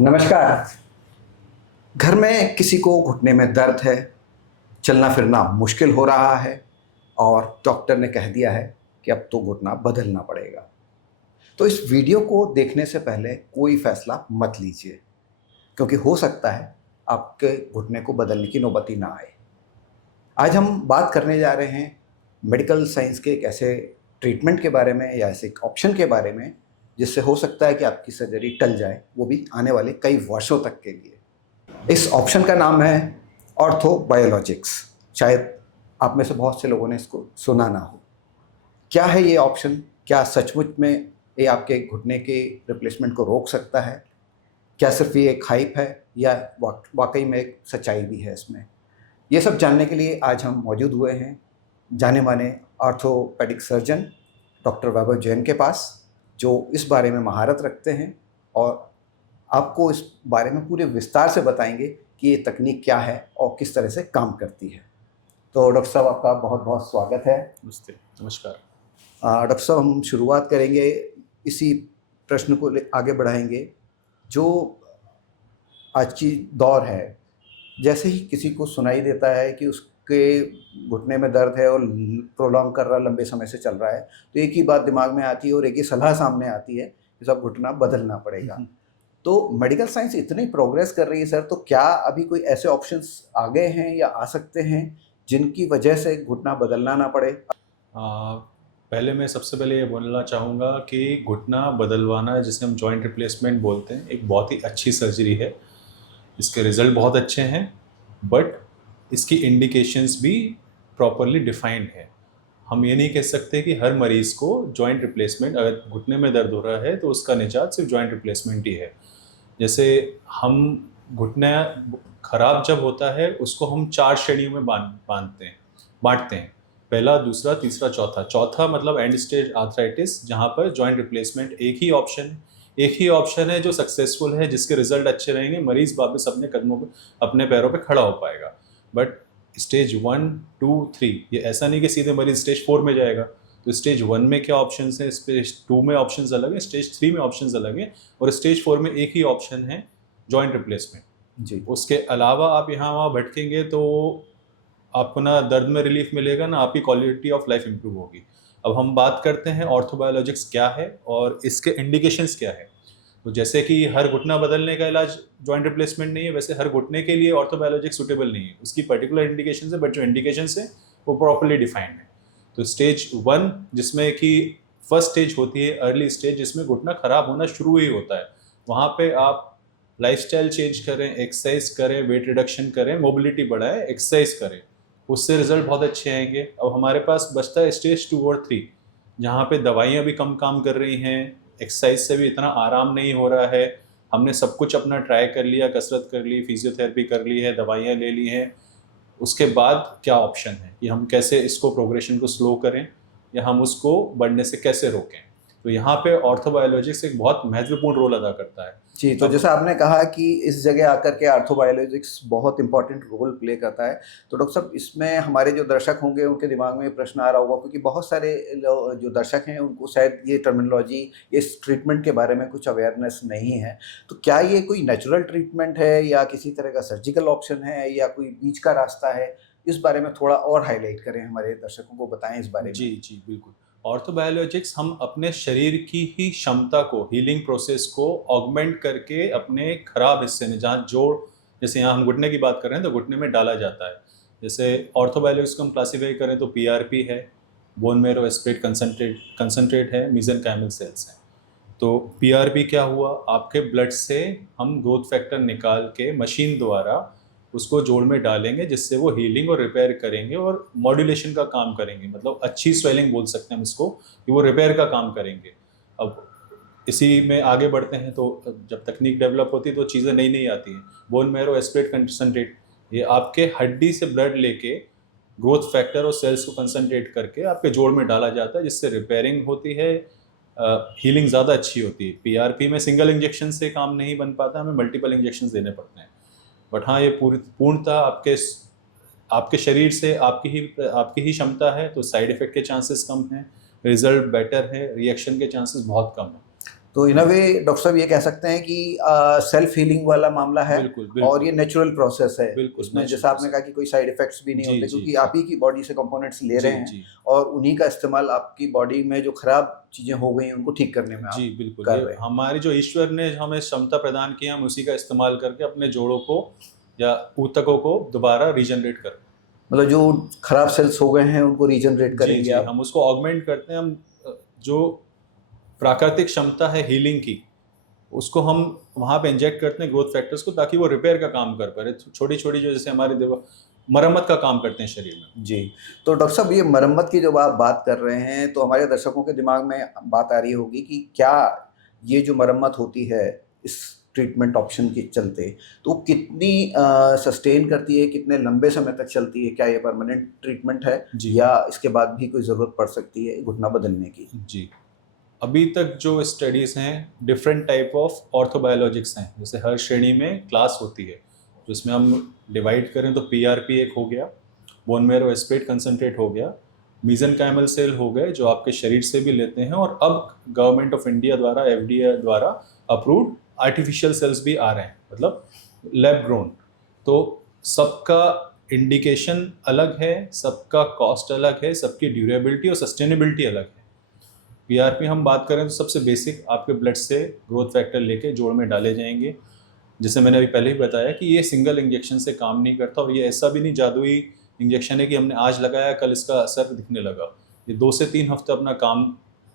नमस्कार। घर में किसी को घुटने में दर्द है, चलना फिरना मुश्किल हो रहा है और डॉक्टर ने कह दिया है कि अब तो घुटना बदलना पड़ेगा। तो इस वीडियो को देखने से पहले कोई फैसला मत लीजिए, क्योंकि हो सकता है आपके घुटने को बदलने की नौबत ही ना आए। आज हम बात करने जा रहे हैं मेडिकल साइंस के एक ऐसे ट्रीटमेंट के बारे में या ऐसे एक ऑप्शन के बारे में जिससे हो सकता है कि आपकी सर्जरी टल जाए, वो भी आने वाले कई वर्षों तक के लिए। इस ऑप्शन का नाम है ऑर्थोबायोलॉजिक्स। शायद आप में से बहुत से लोगों ने इसको सुना ना हो। क्या है ये ऑप्शन? क्या सचमुच में ये आपके घुटने के रिप्लेसमेंट को रोक सकता है? क्या सिर्फ ये एक हाइप है या वाकई में एक सच्चाई भी है इसमें? ये सब जानने के लिए आज हम मौजूद हुए हैं जाने माने ऑर्थोपेडिक सर्जन डॉक्टर वैभव जैन के पास, जो इस बारे में महारत रखते हैं और आपको इस बारे में पूरे विस्तार से बताएंगे कि ये तकनीक क्या है और किस तरह से काम करती है। तो डॉक्टर साहब, आपका बहुत बहुत स्वागत है। नमस्ते। नमस्कार। डॉक्टर साहब, हम शुरुआत करेंगे, इसी प्रश्न को आगे बढ़ाएंगे। जो आज की दौर है, जैसे ही किसी को सुनाई देता है कि उसके घुटने में दर्द है और प्रोलॉन्ग कर रहा, लंबे समय से चल रहा है, तो एक ही बात दिमाग में आती है और एक ही सलाह सामने आती है कि सब घुटना बदलना पड़ेगा। तो मेडिकल साइंस इतनी प्रोग्रेस कर रही है सर, तो क्या अभी कोई ऐसे ऑप्शंस आ गए हैं या आ सकते हैं जिनकी वजह से घुटना बदलना ना पड़े? पहले मैं सबसे पहले ये बोलना चाहूँगा कि घुटना बदलवाना, जिसे हम जॉइंट रिप्लेसमेंट बोलते हैं, एक बहुत ही अच्छी सर्जरी है। इसके रिज़ल्ट बहुत अच्छे हैं, बट इसकी इंडिकेशंस भी प्रॉपरली डिफाइंड है। हम ये नहीं कह सकते कि हर मरीज़ को जॉइंट रिप्लेसमेंट, अगर घुटने में दर्द हो रहा है तो उसका निजात सिर्फ जॉइंट रिप्लेसमेंट ही है। जैसे हम घुटना खराब जब होता है उसको हम 4 श्रेणियों में बांटते हैं। पहला, दूसरा, तीसरा, चौथा मतलब एंड स्टेज आर्थराइटिस, जहाँ पर जॉइंट रिप्लेसमेंट एक ही ऑप्शन है जो सक्सेसफुल है, जिसके रिजल्ट अच्छे रहेंगे, मरीज वापस अपने कदमों पे, अपने पैरों पे खड़ा हो पाएगा। बट स्टेज 1, 2, 3, ये ऐसा नहीं कि सीधे मरीज स्टेज 4 में जाएगा। तो स्टेज 1 में क्या ऑप्शन है, स्टेज 2 में ऑप्शन अलग है, स्टेज 3 में ऑप्शन अलग है, और स्टेज 4 में एक ही ऑप्शन है, जॉइंट रिप्लेसमेंट जी। उसके अलावा आप यहाँ वहाँ भटकेंगे तो आपको ना दर्द में रिलीफ मिलेगा, ना आपकी क्वालिटी ऑफ लाइफ इंप्रूव होगी। अब हम बात करते हैं ऑर्थोबायोलॉजिक्स क्या है और इसके इंडिकेशंस क्या है। तो जैसे कि हर घुटना बदलने का इलाज जॉइंट रिप्लेसमेंट नहीं है, वैसे हर घुटने के लिए ऑर्थोबायोलॉजिक्स सूटेबल नहीं है। उसकी पर्टिकुलर इंडिकेशंस है, बट जो इंडिकेशंस है वो प्रॉपरली डिफाइंड है। तो स्टेज 1, जिसमें कि फर्स्ट स्टेज होती है, अर्ली स्टेज, जिसमें घुटना खराब होना शुरू ही होता है, वहाँ पे आप लाइफस्टाइल चेंज करें, एक्सरसाइज करें, वेट रिडक्शन करें, मोबिलिटी बढ़ाएं, एक्सरसाइज करें, उससे रिजल्ट बहुत अच्छे आएंगे। अब हमारे पास बचता है स्टेज 2 और 3, जहाँ पे दवाइयाँ भी कम काम कर रही हैं, एक्सरसाइज से भी इतना आराम नहीं हो रहा है। हमने सब कुछ अपना ट्राई कर लिया, कसरत कर ली, फिजियोथेरेपी कर ली है, दवाइयाँ ले ली हैं। उसके बाद क्या ऑप्शन है कि हम कैसे इसको प्रोग्रेशन को स्लो करें या हम उसको बढ़ने से कैसे रोकें। तो यहाँ पे ऑर्थोबायोलॉजिक्स एक बहुत महत्वपूर्ण रोल अदा करता है। जी, तो जैसा आपने कहा कि इस जगह आकर के ऑर्थोबायोलॉजिक्स बहुत इंपॉर्टेंट रोल प्ले करता है, तो डॉक्टर साहब, इसमें हमारे जो दर्शक होंगे उनके दिमाग में प्रश्न आ रहा होगा, क्योंकि बहुत सारे जो दर्शक हैं उनको शायद ये टर्मिनोलॉजी, इस ट्रीटमेंट के बारे में कुछ अवेयरनेस नहीं है। तो क्या ये कोई नेचुरल ट्रीटमेंट है या किसी तरह का सर्जिकल ऑप्शन है या कोई बीच का रास्ता है? इस बारे में थोड़ा और हाईलाइट करें, हमारे दर्शकों को बताएं इस बारे में। जी जी, बिल्कुल। ऑर्थोबायोलॉजिक्स हम अपने शरीर की ही क्षमता को, हीलिंग प्रोसेस को ऑगमेंट करके अपने खराब हिस्से में, जहाँ जोड़, जैसे यहाँ हम घुटने की बात कर रहे हैं तो घुटने में डाला जाता है। जैसे ऑर्थोबायोलॉजिक्स को हम क्लासीफाई करें तो पीआरपी है, बोन मैरो एस्पेरेट कंसंट्रेट है, मेसेनकाइमल सेल्स हैं। तो पीआरपी क्या हुआ, आपके ब्लड से हम ग्रोथ फैक्टर निकाल के मशीन द्वारा उसको जोड़ में डालेंगे, जिससे वो हीलिंग और रिपेयर करेंगे और मॉड्यूलेशन का काम करेंगे। मतलब अच्छी स्वेलिंग बोल सकते हैं हम इसको, कि वो रिपेयर का काम करेंगे। अब इसी में आगे बढ़ते हैं तो जब तकनीक डेवलप होती है तो चीज़ें नई नई आती हैं। बोन मैरो एस्पेरेट कंसंट्रेट, ये आपके हड्डी से ब्लड लेके ग्रोथ फैक्टर और सेल्स को कंसंट्रेट करके आपके जोड़ में डाला जाता है, जिससे रिपेयरिंग होती है, हीलिंग ज़्यादा अच्छी होती है। पीआरपी में सिंगल इंजेक्शन से काम नहीं बन पाता, हमें मल्टीपल इंजेक्शन देने पड़ते हैं। बट हाँ, ये पूर्णतः आपके शरीर से आपकी ही क्षमता है, तो साइड इफ़ेक्ट के चांसेस कम हैं, रिजल्ट बेटर है, रिएक्शन के चांसेस बहुत कम हैं। तो इन अ वे डॉक्टर साहब ये कह सकते हैं कि सेल्फ हीलिंग वाला मामला है बिल्कुल और बिल्कुल ये नेचुरल प्रोसेस है। बिल्कुल इसमें नेचुरल जैसा आपने प्रोसेस। कहा कि कोई साइड इफेक्ट्स भी नहीं जी होते जी क्योंकि जी आप ही की बॉडी से कंपोनेंट्स ले रहे जी हैं जी और उन्हीं का इस्तेमाल आपकी बॉडी में जो खराब चीज़ें हो गई हैं उनको ठीक करने में जी आप बिल्कुल, कर ये रहे हैं। हमारी जो ईश्वर ने हमें क्षमता प्रदान की है, हम उसी का इस्तेमाल करके अपने जोड़ों को या ऊतकों को दोबारा रीजनरेट कर। मतलब जो खराब सेल्स हो गए हैं उनको रीजनरेट जी करेंगे जी, आप। हम उसको ऑगमेंट करते हैं। हम जो प्राकृतिक क्षमता है हीलिंग की, उसको हम वहाँ पे इंजेक्ट करते हैं ग्रोथ फैक्टर्स को, ताकि वो रिपेयर का काम कर पाए। छोटी छोटी जो जैसे हमारे मरम्मत का काम करते हैं शरीर में। जी। तो डॉक्टर साहब ये मरम्मत की जब आप बात कर रहे हैं तो हमारे दर्शकों के दिमाग में बात आ रही होगी कि क्या ये जो मरम्मत होती है इस ट्रीटमेंट ऑप्शन के चलते तो कितनी सस्टेन करती है, कितने लंबे समय तक चलती है, क्या ये परमानेंट ट्रीटमेंट है जी या इसके बाद भी कोई ज़रूरत पड़ सकती है घुटना बदलने की? जी, अभी तक जो स्टडीज़ हैं, डिफरेंट टाइप ऑफ ऑर्थोबायोलॉजिक्स हैं। जैसे हर श्रेणी में क्लास होती है, जिसमें हम डिवाइड करें तो पीआरपी एक हो गया, बोन मैरो एस्पेट कंसंट्रेट हो गया, मीजनकाइमल सेल हो गए जो आपके शरीर से भी लेते हैं, और अब गवर्नमेंट ऑफ इंडिया द्वारा, एफडीए द्वारा अप्रूव्ड आर्टिफिशियल सेल्स भी आ रहे हैं, मतलब लैब ग्रोन। तो सबका इंडिकेशन अलग है, सबका कॉस्ट अलग है, सबकी ड्यूरेबिलिटी और सस्टेनेबिलिटी अलग है। पीआरपी हम बात करें तो सबसे बेसिक आपके ब्लड से ग्रोथ फैक्टर लेके जोड़ में डाले जाएंगे। जैसे मैंने अभी पहले ही बताया कि ये सिंगल इंजेक्शन से काम नहीं करता, और ये ऐसा भी नहीं जादुई इंजेक्शन है कि हमने आज लगाया कल इसका असर दिखने लगा। ये 2 से 3 हफ्ते अपना काम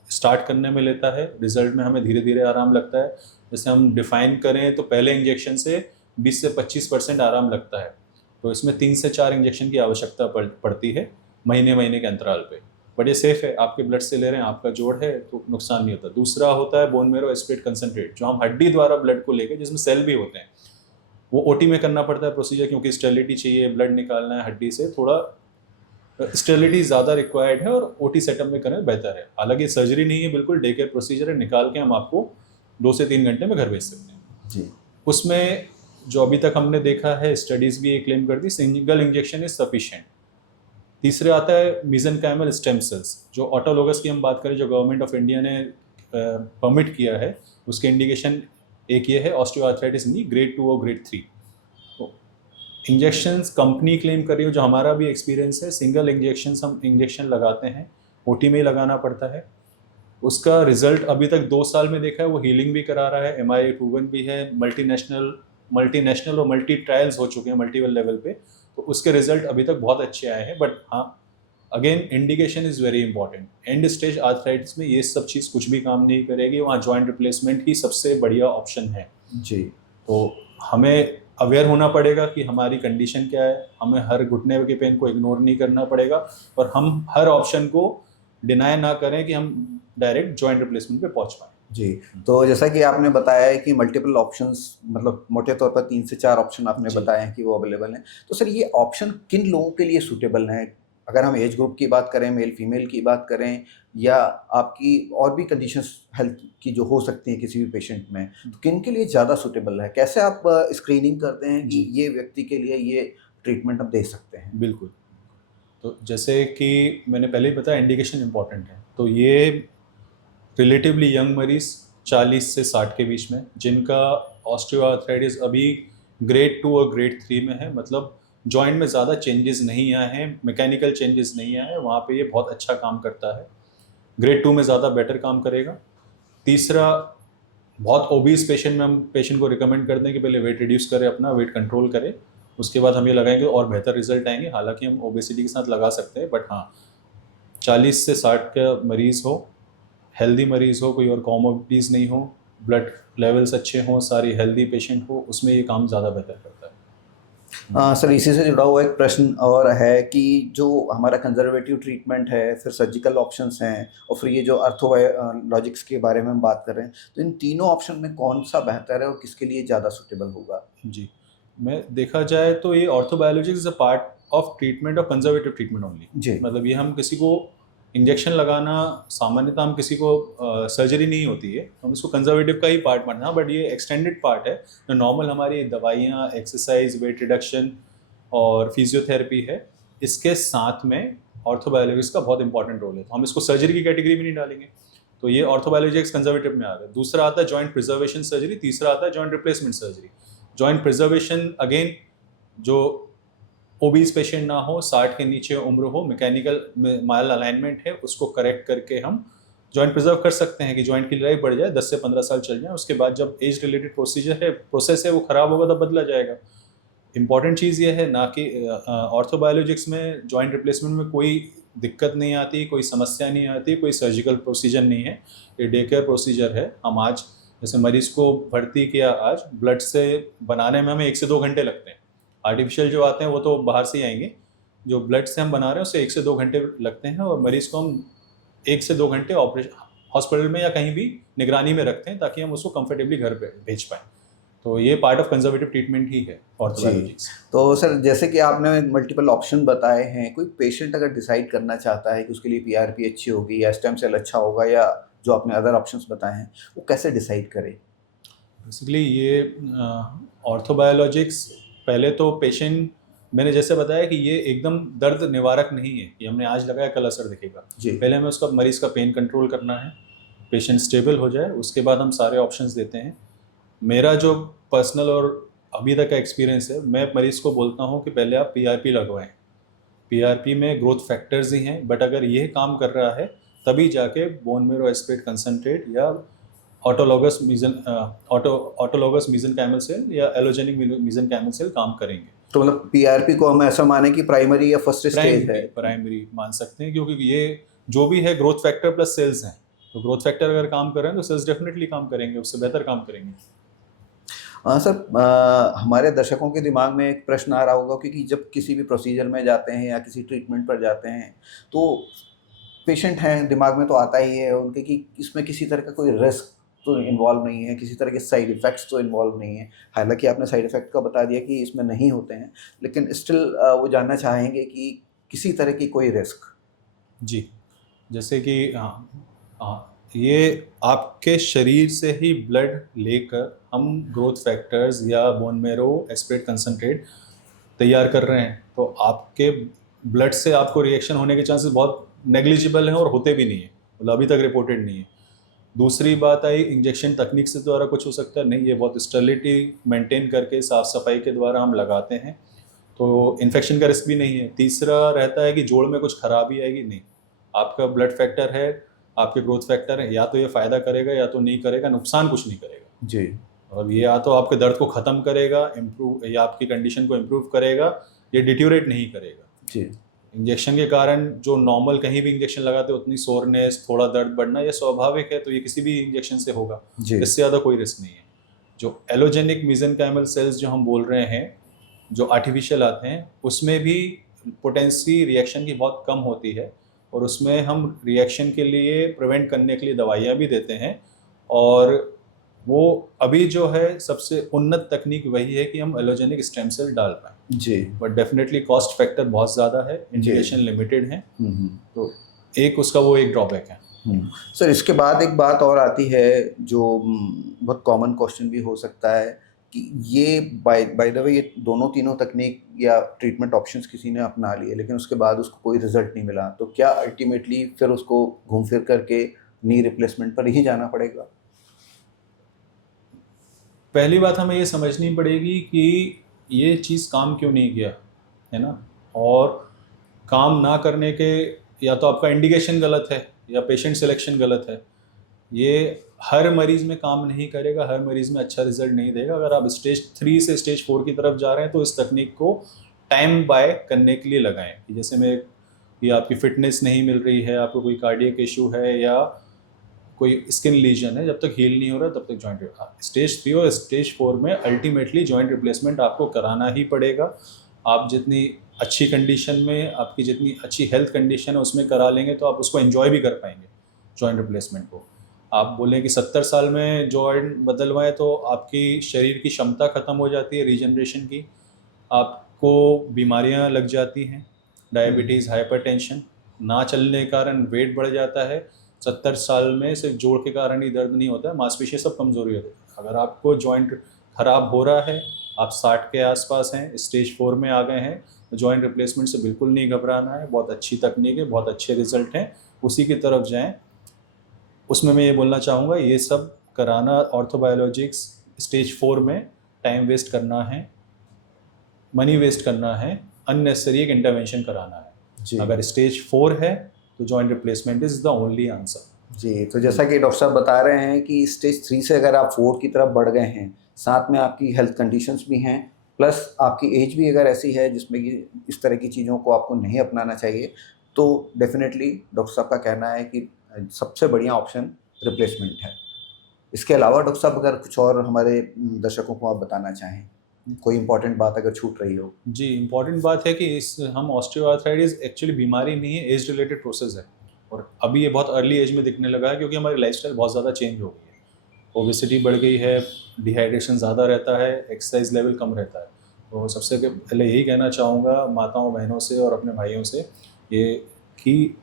स्टार्ट करने में लेता है, रिजल्ट में हमें धीरे धीरे आराम लगता है। जैसे हम डिफाइन करें तो पहले इंजेक्शन से 20 से 25% आराम लगता है। तो इसमें 3 से 4 इंजेक्शन की आवश्यकता पड़ती है महीने महीने के अंतराल पे। बट ये सेफ है, आपके ब्लड से ले रहे हैं, आपका जोड़ है तो नुकसान नहीं होता। दूसरा होता है बोन मैरो एस्पेट कंसंट्रेट, जो हम हड्डी द्वारा ब्लड को लेके, जिसमें सेल भी होते हैं, वो ओटी में करना पड़ता है प्रोसीजर, क्योंकि स्टेरिलिटी चाहिए, ब्लड निकालना है हड्डी से, थोड़ा स्टेरिलिटी ज़्यादा रिक्वायर्ड है, और ओटी सेटअप में करें बेहतर है। हालांकि सर्जरी नहीं है, बिल्कुल डे केयर प्रोसीजर है, निकाल के हम आपको 2 से 3 घंटे में घर भेज सकते हैं। जी। उसमें जो अभी तक हमने देखा है, स्टडीज़ भी ये क्लेम करती, सिंगल इंजेक्शन इज सफिशिएंट। तीसरे आता है मीजनकाइमल स्टेम सेल्स, जो ऑटोलोगस की हम बात करें, जो गवर्नमेंट ऑफ इंडिया ने परमिट किया है, उसके इंडिकेशन एक ये है, ऑस्टियोआर्थराइटिस नी ग्रेड 2 और ग्रेड 3। तो इंजेक्शंस कंपनी क्लेम कर रही हो, जो हमारा भी एक्सपीरियंस है, सिंगल इंजेक्शन हम इंजेक्शन लगाते हैं, ओटी में ही लगाना पड़ता है। उसका रिजल्ट अभी तक 2 साल में देखा है, वो हीलिंग भी करा रहा है, एमआरआई प्रूवन भी है, मल्टीनेशनल और मल्टी ट्रायल्स हो चुके हैं मल्टीपल लेवल पे। तो उसके रिजल्ट अभी तक बहुत अच्छे आए हैं। बट हाँ, again indication is very important. And stage arthritis में ये सब चीज़ कुछ भी काम नहीं करेगी, वहाँ जॉइंट रिप्लेसमेंट ही सबसे बढ़िया ऑप्शन है। जी। तो हमें अवेयर होना पड़ेगा कि हमारी कंडीशन क्या है, हमें हर घुटने के पेन को इग्नोर नहीं करना पड़ेगा, और हम हर ऑप्शन को डिनाई ना करें कि हम डायरेक्ट जॉइंट रिप्लेसमेंट पे पहुंच पाएँ। जी। तो जैसा कि आपने बताया है कि मल्टीपल ऑप्शंस, मतलब मोटे तौर पर 3 से 4 ऑप्शन आपने जी। बताए हैं कि वो अवेलेबल हैं। तो सर ये ऑप्शन किन लोगों के लिए सूटेबल हैं? अगर हम एज ग्रुप की बात करें, मेल फीमेल की बात करें, या आपकी और भी कंडीशंस हेल्थ की जो हो सकती हैं किसी भी पेशेंट में, तो किन के लिए ज़्यादा सूटेबल है? कैसे आप स्क्रीनिंग करते हैं कि जी। ये व्यक्ति के लिए ये ट्रीटमेंट हम दे सकते हैं? बिल्कुल। तो जैसे कि मैंने पहले ही बताया, इंडिकेशन इम्पॉर्टेंट है। तो ये रिलेटिवली यंग मरीज़ 40 से 60 के बीच में, जिनका ऑस्टियोआर्थराइटिस अभी ग्रेड 2 और ग्रेड 3 में है, मतलब जॉइंट में ज़्यादा चेंजेस नहीं आए हैं, मैकेनिकल चेंजेस नहीं आए हैं, वहाँ पे ये बहुत अच्छा काम करता है। ग्रेड 2 में ज़्यादा बेटर काम करेगा। तीसरा, बहुत ओबीस पेशेंट में हम पेशेंट को रिकमेंड करते हैं कि पहले वेट रिड्यूस करें, अपना वेट कंट्रोल करें, उसके बाद हम ये लगाएंगे और बेहतर रिजल्ट आएंगे। हालांकि हम ओबेसिटी के साथ लगा सकते हैं, बट हाँ, 40 से 60 का मरीज़ हो, हेल्दी मरीज़ हो, कोई और कॉमोर्बिडिटीज़ नहीं हो, ब्लड लेवल्स अच्छे हों, सारी हेल्दी पेशेंट हो, उसमें ये काम ज़्यादा बेहतर करता है। सर इसी से जुड़ा हुआ एक प्रश्न और है कि जो हमारा कंजर्वेटिव ट्रीटमेंट है, फिर सर्जिकल ऑप्शंस हैं, और फिर ये जो आर्थोबायोलॉजिक्स के बारे में हम बात कर रहे हैं, तो इन तीनों ऑप्शन में कौन सा बेहतर है और किसके लिए ज़्यादा सूटेबल होगा? जी, मैं देखा जाए तो ये orthobiologics is a part of treatment of conservative treatment only. जी। मतलब ये हम किसी को इंजेक्शन लगाना, सामान्यतः हम किसी को सर्जरी नहीं होती है, हम इसको कंजर्वेटिव का ही पार्ट मानते हैं। बट ये एक्सटेंडेड पार्ट है, जो नॉर्मल हमारी दवाइयाँ, एक्सरसाइज, वेट रिडक्शन और फिजियोथेरेपी है, इसके साथ में ऑर्थोबायोलॉजिक्स का बहुत इंपॉर्टेंट रोल है। तो हम इसको सर्जरी की कैटेगरी में नहीं डालेंगे। तो ये ऑर्थोबायोलॉजिक्स कंजर्वेटिव में आ गया। दूसरा आता है जॉइंट प्रिजर्वेशन सर्जरी, तीसरा आता है joint replacement surgery. Joint preservation again जो ओबीज पेशेंट ना हो, 60 के नीचे उम्र हो, मैकेनिकल माल अलाइनमेंट है, उसको करेक्ट करके हम जॉइंट प्रिजर्व कर सकते हैं कि जॉइंट की लाइफ बढ़ जाए, 10 से 15 साल चल जाए। उसके बाद जब एज रिलेटेड प्रोसेस है वो खराब होगा तब बदला जाएगा। इंपॉर्टेंट चीज़ ये है ना कि ऑर्थोबायोलॉजिक्स में जॉइंट रिप्लेसमेंट में कोई दिक्कत नहीं आती, कोई समस्या नहीं आती, कोई सर्जिकल प्रोसीजर नहीं है, ये डे केयर प्रोसीजर है। हम आज जैसे मरीज़ को भर्ती किया, आज ब्लड से बनाने में हमें 1 से 2 घंटे लगते हैं। आर्टिफिशियल जो आते हैं वो तो बाहर से ही आएंगे, जो ब्लड से हम बना रहे हैं उससे 1 से 2 घंटे लगते हैं, और मरीज़ को हम 1 से 2 घंटे ऑपरेशन हॉस्पिटल में या कहीं भी निगरानी में रखते हैं ताकि हम उसको कंफर्टेबली घर पे भेज पाएँ। तो ये पार्ट ऑफ कंजर्वेटिव ट्रीटमेंट ही है ऑर्थोबायोलॉजिक्स। तो सर जैसे कि आपने मल्टीपल ऑप्शन बताए हैं, कोई पेशेंट अगर डिसाइड करना चाहता है कि उसके लिए पीआरपी अच्छी होगी या स्टेम सेल अच्छा होगा या जो आपने अदर ऑप्शंस बताए हैं, वो कैसे डिसाइड करे? बेसिकली ये ऑर्थोबायोलॉजिक्स पहले तो पेशेंट, मैंने जैसे बताया कि ये एकदम दर्द निवारक नहीं है कि हमने आज लगाया कल असर दिखेगा। जी। पहले हमें उसका मरीज़ का पेन कंट्रोल करना है, पेशेंट स्टेबल हो जाए, उसके बाद हम सारे ऑप्शंस देते हैं। मेरा जो पर्सनल और अभी तक का एक्सपीरियंस है, मैं मरीज़ को बोलता हूँ कि पहले आप पीआरपी लगवाएं। पीआरपी में ग्रोथ फैक्टर्स ही हैं, बट अगर ये काम कर रहा है तभी जाके बोन मेरो एस्पेरेट कंसंट्रेट या ऑटोलॉगस मीजनकाइमल सेल या एलोजेनिक मीजनकाइमल सेल काम करेंगे। तो मतलब पीआरपी को हम ऐसा माने कि प्राइमरी या फर्स्ट स्टेज है? प्राइमरी मान सकते हैं, क्योंकि ये जो भी है ग्रोथ फैक्टर प्लस सेल्स हैं। तो ग्रोथ फैक्टर अगर काम कर रहे हैं तो सेल्स डेफिनेटली काम करेंगे, उससे बेहतर काम करेंगे। सर हमारे दर्शकों के दिमाग में एक प्रश्न आ रहा होगा, क्योंकि जब किसी भी प्रोसीजर में जाते हैं या किसी ट्रीटमेंट पर जाते हैं तो पेशेंट हैं, दिमाग में तो आता ही है उनके कि इसमें किसी तरह का कोई रिस्क तो इन्वॉल्व नहीं है, किसी तरह के साइड इफ़ेक्ट्स तो इन्वॉल्व नहीं है। हालांकि आपने साइड इफ़ेक्ट का बता दिया कि इसमें नहीं होते हैं, लेकिन स्टिल वो जानना चाहेंगे कि किसी तरह की कोई रिस्क। जी, जैसे कि ये आपके शरीर से ही ब्लड लेकर हम ग्रोथ फैक्टर्स या बोन मेरो एस्पेरेट कंसंट्रेट तैयार कर रहे हैं, तो आपके ब्लड से आपको रिएक्शन होने के चांसेस बहुत नेग्लिजिबल हैं और होते भी नहीं है, मतलब अभी तक रिपोर्टेड नहीं है। दूसरी बात आई इंजेक्शन तकनीक से द्वारा कुछ हो सकता है, नहीं, ये बहुत स्टेरिलिटी मेंटेन करके साफ़ सफाई के द्वारा हम लगाते हैं, तो इन्फेक्शन का रिस्क भी नहीं है। तीसरा रहता है कि जोड़ में कुछ खराबी आएगी नहीं, आपका ब्लड फैक्टर है, आपके ग्रोथ फैक्टर है, या तो ये फ़ायदा करेगा या तो नहीं करेगा, नुकसान कुछ नहीं करेगा जी। और ये या तो आपके दर्द को ख़त्म करेगा, इम्प्रूव, या आपकी कंडीशन को इम्प्रूव करेगा, ये डिट्यूरेट नहीं करेगा। जी। इंजेक्शन के कारण जो नॉर्मल कहीं भी इंजेक्शन लगाते हैं उतनी सोरनेस, थोड़ा दर्द बढ़ना, ये स्वाभाविक है, तो ये किसी भी इंजेक्शन से होगा, जी। इससे ज़्यादा कोई रिस्क नहीं है। जो एलोजेनिक मीजेनकाइमल सेल्स जो हम बोल रहे हैं, जो आर्टिफिशियल आते हैं, उसमें भी पोटेंसी रिएक्शन की बहुत कम होती है, और उसमें हम रिएक्शन के लिए प्रिवेंट करने के लिए दवाइयाँ भी देते हैं, और वो अभी जो है सबसे उन्नत तकनीक वही है कि हम एलोजेनिक स्टेम सेल डाल पाएँ। जी। बट डेफिनेटली कॉस्ट फैक्टर बहुत ज़्यादा है, इंडिकेशन लिमिटेड है, तो एक उसका वो एक ड्रॉबैक है। सर इसके बाद एक बात और आती है जो बहुत कॉमन क्वेश्चन भी हो सकता है कि ये बाय द वे ये दोनों तीनों तकनीक या ट्रीटमेंट ऑप्शंस किसी ने अपना लिए, लेकिन उसके बाद उसको कोई रिजल्ट नहीं मिला, तो क्या अल्टीमेटली फिर उसको घूम फिर करके नी रिप्लेसमेंट पर ही जाना पड़ेगा? पहली बात हमें ये समझनी पड़ेगी कि ये चीज़ काम क्यों नहीं किया, है ना, और काम ना करने के या तो आपका इंडिकेशन गलत है या पेशेंट सिलेक्शन गलत है। ये हर मरीज़ में काम नहीं करेगा, हर मरीज़ में अच्छा रिजल्ट नहीं देगा। अगर आप स्टेज 3 से स्टेज 4 की तरफ जा रहे हैं तो इस तकनीक को टाइम बाय करने के लिए लगाएं। कि जैसे मैं कि आपकी फिटनेस नहीं मिल रही है, आपको कोई कार्डियक इशू है या कोई स्किन लीजन है, जब तक हील नहीं हो रहा तब तक जॉइंट, स्टेज 3 और स्टेज 4 में अल्टीमेटली जॉइंट रिप्लेसमेंट आपको कराना ही पड़ेगा। आप जितनी अच्छी कंडीशन में, आपकी जितनी अच्छी हेल्थ कंडीशन है उसमें करा लेंगे तो आप उसको एंजॉय भी कर पाएंगे जॉइंट रिप्लेसमेंट को। आप बोलें कि 70 साल में जॉइंट बदलवाएं तो आपकी शरीर की क्षमता ख़त्म हो जाती है रीजनरेशन की, आपको बीमारियां लग जाती हैं, डायबिटीज़, हाइपरटेंशन, ना चलने के कारण वेट बढ़ जाता है। 70 साल में सिर्फ जोड़ के कारण ही दर्द नहीं होता है, मांसपेशियाँ सब कमज़ोरी होती है। अगर आपको जॉइंट ख़राब हो रहा है, आप 60 के आसपास हैं, स्टेज 4 में आ गए हैं, तो जॉइंट रिप्लेसमेंट से बिल्कुल नहीं घबराना है। बहुत अच्छी तकनीक है, बहुत अच्छे रिजल्ट हैं, उसी की तरफ जाएं। उसमें मैं ये बोलना चाहूँगा, ये सब कराना ऑर्थोबायोलॉजिक्स स्टेज 4 में टाइम वेस्ट करना है, मनी वेस्ट करना है, अननेसेसरी एक इंटरवेंशन कराना है। जी अगर स्टेज 4 है तो joint replacement is the only answer. जी। तो जैसा कि डॉक्टर साहब बता रहे हैं कि स्टेज 3 से अगर आप 4 की तरफ बढ़ गए हैं, साथ में आपकी हेल्थ कंडीशंस भी हैं, प्लस आपकी एज भी अगर ऐसी है जिसमें कि इस तरह की चीज़ों को आपको नहीं अपनाना चाहिए, तो डेफिनेटली डॉक्टर साहब का कहना है कि सबसे बढ़िया ऑप्शन रिप्लेसमेंट है। इसके अलावा डॉक्टर साहब अगर कुछ और हमारे दर्शकों को आप बताना चाहें, कोई इंपॉर्टेंट बात अगर छूट रही हो। जी, इम्पॉर्टेंट बात है कि इस हम ऑस्टियोआर्थराइटिस एक्चुअली बीमारी नहीं है, एज रिलेटेड प्रोसेस है। और अभी ये बहुत अर्ली एज में दिखने लगा है क्योंकि हमारी लाइफस्टाइल बहुत ज़्यादा चेंज हो गई है। ओबेसिटी बढ़ गई है, डिहाइड्रेशन ज़्यादा रहता है, एक्सरसाइज लेवल कम रहता है। तो सबसे पहले यही कहना चाहूँगा माताओं बहनों से और अपने भाइयों से ये कि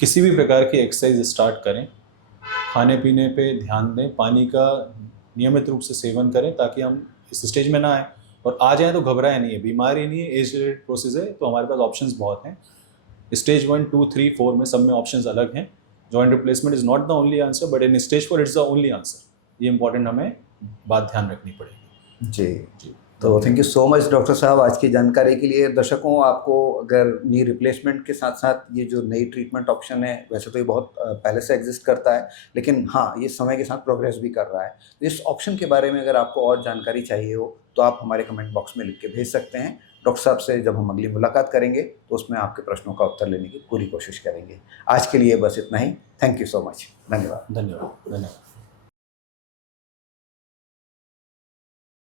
किसी भी प्रकार की एक्सरसाइज स्टार्ट करें, खाने पीने पे ध्यान दें, पानी का नियमित रूप से सेवन करें ताकि हम इस स्टेज में ना आए, और आ जाएँ तो घबराएं नहीं है, बीमारी नहीं है, एज रिलेटेड प्रोसेस है, तो हमारे पास ऑप्शंस बहुत हैं। स्टेज 1, 2, 3, 4 में सब में ऑप्शंस अलग हैं। Joint replacement is not the only answer, but in stage 4 it's the only answer. ये इंपॉर्टेंट हमें बात ध्यान रखनी पड़ेगी। जी। जी, तो thank you so much doctor साहब आज की जानकारी के लिए। दर्शकों, आपको अगर नी रिप्लेसमेंट के साथ साथ ये जो नई ट्रीटमेंट ऑप्शन है, वैसे तो ये बहुत पहले से एग्जिस्ट करता है, लेकिन हाँ, ये समय के साथ प्रोग्रेस भी कर रहा है। तो इस ऑप्शन के बारे में अगर आपको और जानकारी चाहिए हो तो आप हमारे कमेंट बॉक्स में लिख के भेज सकते हैं। डॉक्टर साहब से जब हम अगली मुलाकात करेंगे तो उसमें आपके प्रश्नों का उत्तर लेने की पूरी कोशिश करेंगे। आज के लिए बस इतना ही। Thank you so much. धन्यवाद। धन्यवाद।